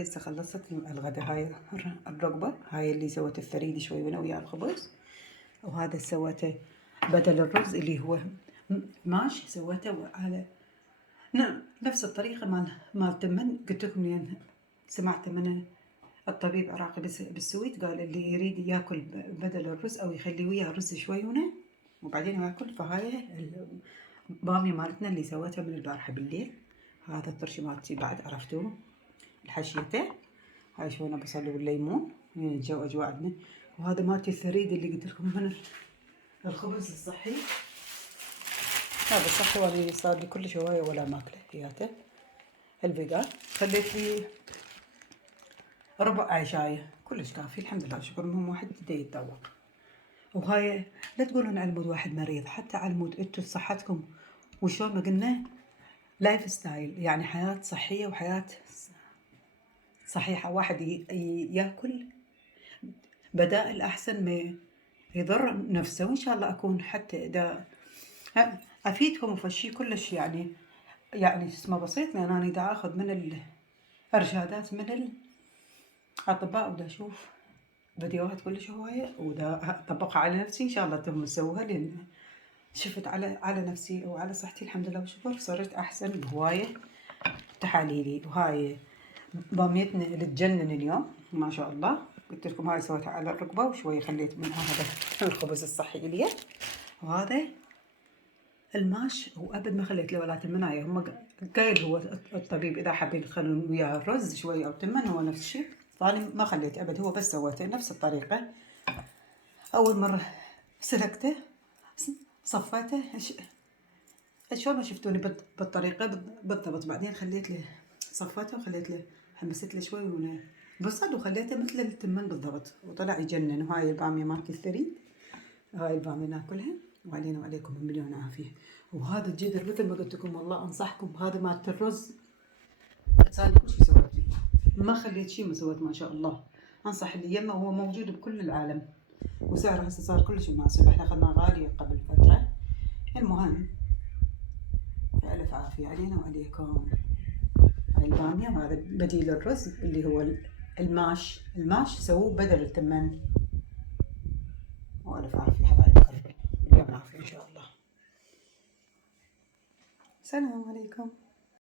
هي هسه خلصت الغدا. هاي الرقبة، هاي اللي سوت الثريد شوي وانا ويا الخبز، وهذا سوته بدل الرز اللي هو ماش، سوته على نفس الطريقة مال تمن. قلت لكم لين سمعت من الطبيب عراقي بالسويد قال اللي يريد ياكل بدل الرز او يخلي وياه رز شوي هنا وبعدين ياكل. فهاي البامية مالتنا اللي سويتها من البارحة بالليل. هذا الطرش مالتي بعد عرفتوه الحشيته. هاي شوية بصل والليمون من الجو اجواء عندنا. وهذا مالتي الثريد اللي قلت لكم من الخبز الصحي. هذا صحي وانا صار لي كل شوية ولا ماكله حياته الفيجان. خليت لي ربع عشاية كلش كافي الحمد لله شكر. المهم واحد بده يتذوق. وهاي لا تقولون على مود واحد مريض، حتى على مود انتو صحتكم. وشلون ما قلنا لايف ستايل، يعني حياة صحية وحياة صحيحة. واحد ياكل بدائل احسن ما يضر نفسه. وان شاء الله اكون حتى اذا افيدكم وفشي كلش يعني اسمه بسيط، لان انا دا اخذ من الارشادات من الاطباء ودا اشوف فيديوهات كلش هواية ودا اطبقها على نفسي. ان شاء الله انتم تسووها، لان شفت على نفسي وعلى صحتي الحمد لله وشكر صرت احسن بهواية تحاليلي. وهاي باميتنا اللي تجنن اليوم ما شاء الله. قلت لكم هاي سويتها على الركبة وشوية خليت منها هذا الخبز الصحي الي. وهذا الماش وابد ما خليت له ولا تمنايه. هم قايل هو الطبيب اذا حابين تخلون وياه الرز شويه او تمن هو نفس الشيء. فانا ما خليت ابد، هو بس سويته نفس الطريقه. اول مره سلقته صفيته شلون ما شفتوني بالطريقه بالضبط. بعدين خليت له صفيته وخليت له حمست له شوي بصل وخليته مثل التمن بالضبط وطلع يجنن. وهاي الباميه مالتي الثريد، هاي الباميه ناكلها وعلينا وعليكم مليون عافيه. وهذا الجدر مثل ما قلت لكم والله انصحكم هذا مالت الرز. صار كل شيء سويت فيه، ما خليت شيء ما سويت ما شاء الله. انصح اللي يمه وهو موجود بكل العالم وسعره هسه صار كلش مناسب. احنا اخذناه غالي قبل فتره. المهم الف عافيه علينا وعليكم. هاي الباميه وهذا بديل الرز اللي هو الماش سووه بدل التمن. والف عافيه حبايب قلبي، مليون عافيه ان شاء الله. السلام عليكم.